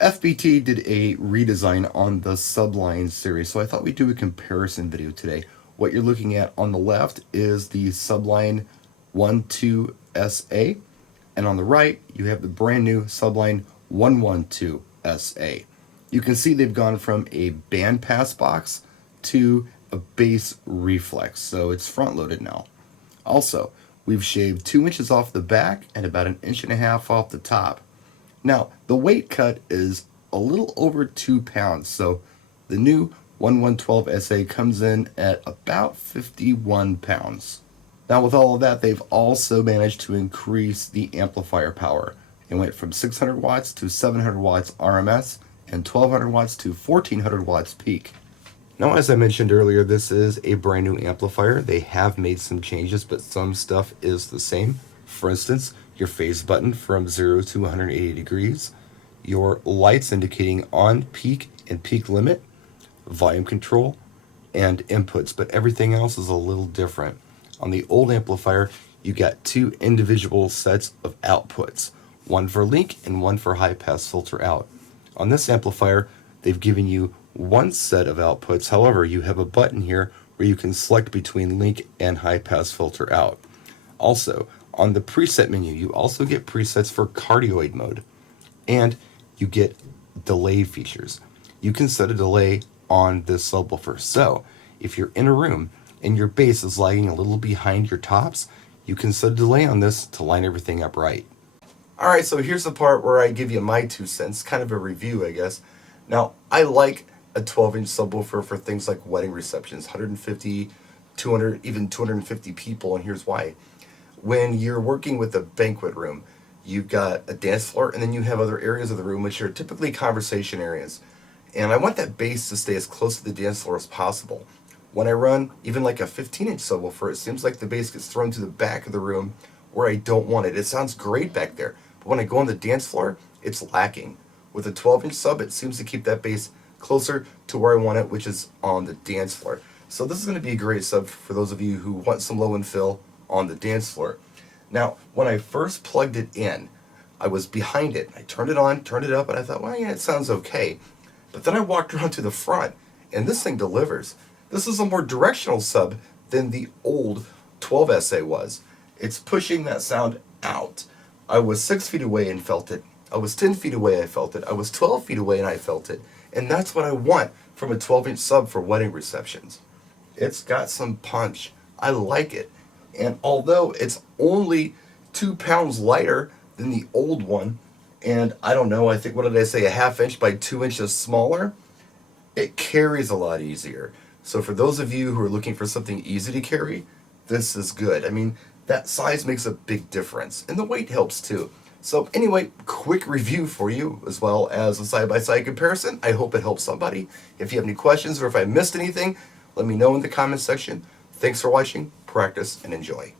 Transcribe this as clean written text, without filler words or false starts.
FBT did a redesign on the Subline series, so I thought we'd do a comparison video today. What you're looking at on the left is the Subline 12SA, and on the right you have the brand new Subline 112SA. You can see they've gone from a bandpass box to a bass reflex, so it's front loaded now. Also, we've shaved 2 inches off the back and about 1.5 inches off the top. Now, the weight cut is a little over 2 pounds, so the new 1112 SA comes in at about 51 pounds. Now, with all of that, they've also managed to increase the amplifier power. It went from 600 watts to 700 watts RMS and 1200 watts to 1400 watts peak. Now, as I mentioned earlier, this is a brand new amplifier. They have made some changes, but some stuff is the same. For instance, your phase button from 0 to 180 degrees, your lights indicating on, peak, and peak limit, volume control, and inputs, but everything else is a little different. On the old amplifier, you got 2 individual sets of outputs, one for link and one for high pass filter out. On this amplifier, they've given you one set of outputs. However, you have a button here where you can select between link and high pass filter out. Also, on the preset menu, you also get presets for cardioid mode, and you get delay features. You can set a delay on this subwoofer. So if you're in a room and your bass is lagging a little behind your tops, you can set a delay on this to line everything up right. Alright, so here's the part where I give you my 2 cents, kind of a review, I guess. Now, I like a 12-inch subwoofer for things like wedding receptions, 150, 200, even 250 people, and here's why. When you're working with a banquet room, you've got a dance floor, and then you have other areas of the room which are typically conversation areas. And I want that bass to stay as close to the dance floor as possible. When I run even like a 15-inch subwoofer, it seems like the bass gets thrown to the back of the room where I don't want it. It sounds great back there, but when I go on the dance floor, it's lacking. With a 12-inch sub, it seems to keep that bass closer to where I want it, which is on the dance floor. So this is going to be a great sub for those of you who want some low and fill on the dance floor. Now, when I first plugged it in, I was behind it. I turned it on, turned it up, and I thought, well, yeah, it sounds okay. But then I walked around to the front, and this thing delivers. This is a more directional sub than the old 12SA was. It's pushing that sound out. I was 6 feet away and felt it. I was 10 feet away, I felt it. I was 12 feet away and I felt it. And that's what I want from a 12-inch sub for wedding receptions. It's got some punch. I like it. And although it's only 2 pounds lighter than the old one, and I don't know, I think, what did I say, a 1/2 inch by 2 inches smaller, it carries a lot easier. So for those of you who are looking for something easy to carry, this is good. I mean, that size makes a big difference, and the weight helps too. So anyway, quick review for you, as well as a side-by-side comparison. I hope it helps somebody. If you have any questions or if I missed anything, let me know in the comments section. Thanks for watching, practice, and enjoy.